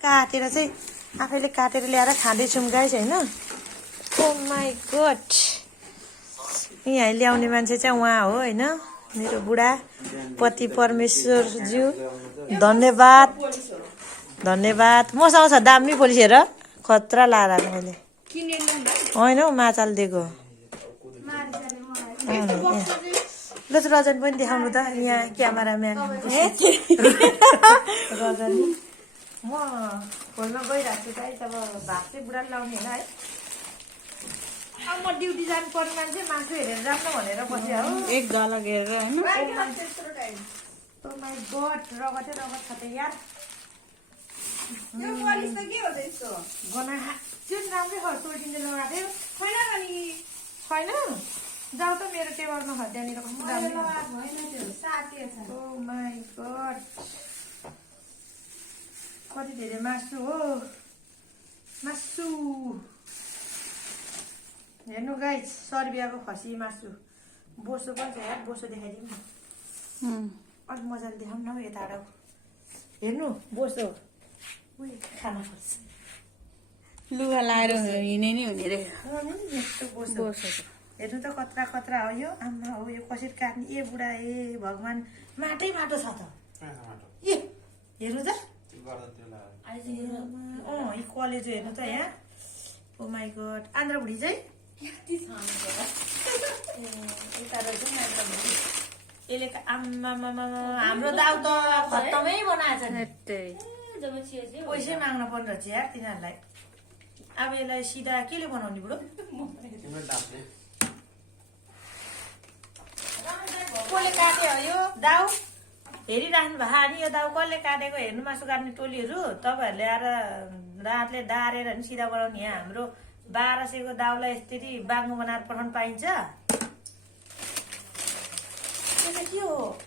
काटेर चाहिँ आफैले काटेर ल्याएर खाँदैछौँ गाइस होइन। ओ माई गॉड, यहाँ ल्याउने मान्छे चाहिँ उहाँ हो होइन, मेरो बुढा पति परमेश्वरज्यू। धन्यवाद धन्यवाद। मसँग छ दामी पोलिस हेर, खतरा लाएर आएको मैले होइन हौ, माचाल दिएको। ल त रजनी पनि देखाउनु त, यहाँ क्यामेराम्यान रजनी। म खोलमा गइरहेको छु गाइस, अब भात चाहिँ बुढाले लाउने होइन है। अब म ड्युटी जानु पर्ने मान्छे, मासु हेरेर जान्न भनेर बस्यो हो, एक गाला घेरेर होइन। ओ माई गॉड, रगतै रगत छ त यार। गना त्यो राम्रै खर तोडिदिँदै लगाएको थियो छैन। जाऊ त मेरो टेबलमा खा, त्यहाँनिर कस्तो दामी। ओ माई गॉड, कति धेरै मासु हो, मासु हेर्नु गाइस। सर्बियाको खसी मासु, बोसो पनि छ यार, बोसो देखाइदिउँ न अलिक मजाले देखाउँ न हौ यताबाट। हेर्नु बोसो, उयो खाना पर्छ। लुगा लाएर हिँडे नि हुने रे यस्तो बोसो हेर्नु त, कत्रा कत्रा हो यो। आमा हो, यो कसरी काट्ने ए बुढा, ए भगवान्। माटै माटो छ त ए, हेर्नु त। अँ यो कलेजो हेर्नु त यहाँ। ओ माई गॉड, आन्द्रा भुडी चाहिँ यता रहेछ नि आन्द्रा भुडी। यसले आम्मामामा हाम्रो दाउ त खत्तमै बनाएछ नि, पैसै माग्न पर्ने रहेछ यार तिनीहरूलाई। अब यसलाई सिधा केले बनाउने बुढो, कसले काट्यो यो दाउ हेरिराख्नु भएको नि। यो दाउ कसले काटेको हेर्नु, मासु काट्ने टोलीहरू तपाईँहरूले आएर दाँतले डारेर नि सिधा बनाउने। यहाँ हाम्रो 1200को दाउलाई यसरी बाङ्गो बनाएर पठाउनु पाइन्छ? त्यो चाहिँ के हो?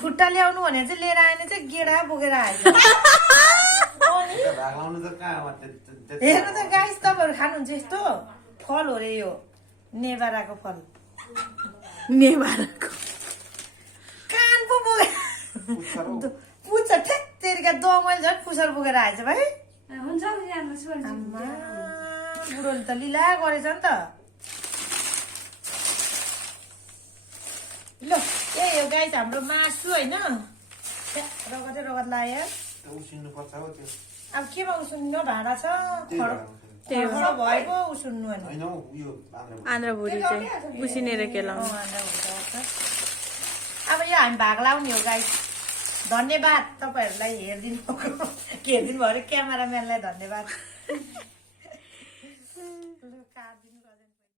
खुट्टा ल्याउनु भने चाहिँ लिएर आएन चाहिँ गेडा बोकेर आएछ। हेर्नु त गाइस, तपाईँहरू खानुहुन्छ यस्तो फल हो रे यो, नेभाराको फल। नेभाराको कान पो बोकेर पुच्छ ठेत्तेरिका दमैले झन् पुछर बोकेर आएछ भाइ। बुढोले त लीला गरेछ नि त। ल ए यो गाइस हाम्रो मासु होइन, रगतै रगत लाग्यो। अब केमा उसिन्नु, भाँडा छ खडो भएको उसिन्नु अनि आन्द्रा भुडी चाहिँ उसिनेर केलाउनु। अब यो हामी भाग लाउने हो गाइस। धन्यवाद तपाईँहरूलाई हेरिदिनु भयो, हेरिदिनु भयो अरे क्यामेराम्यानलाई धन्यवाद।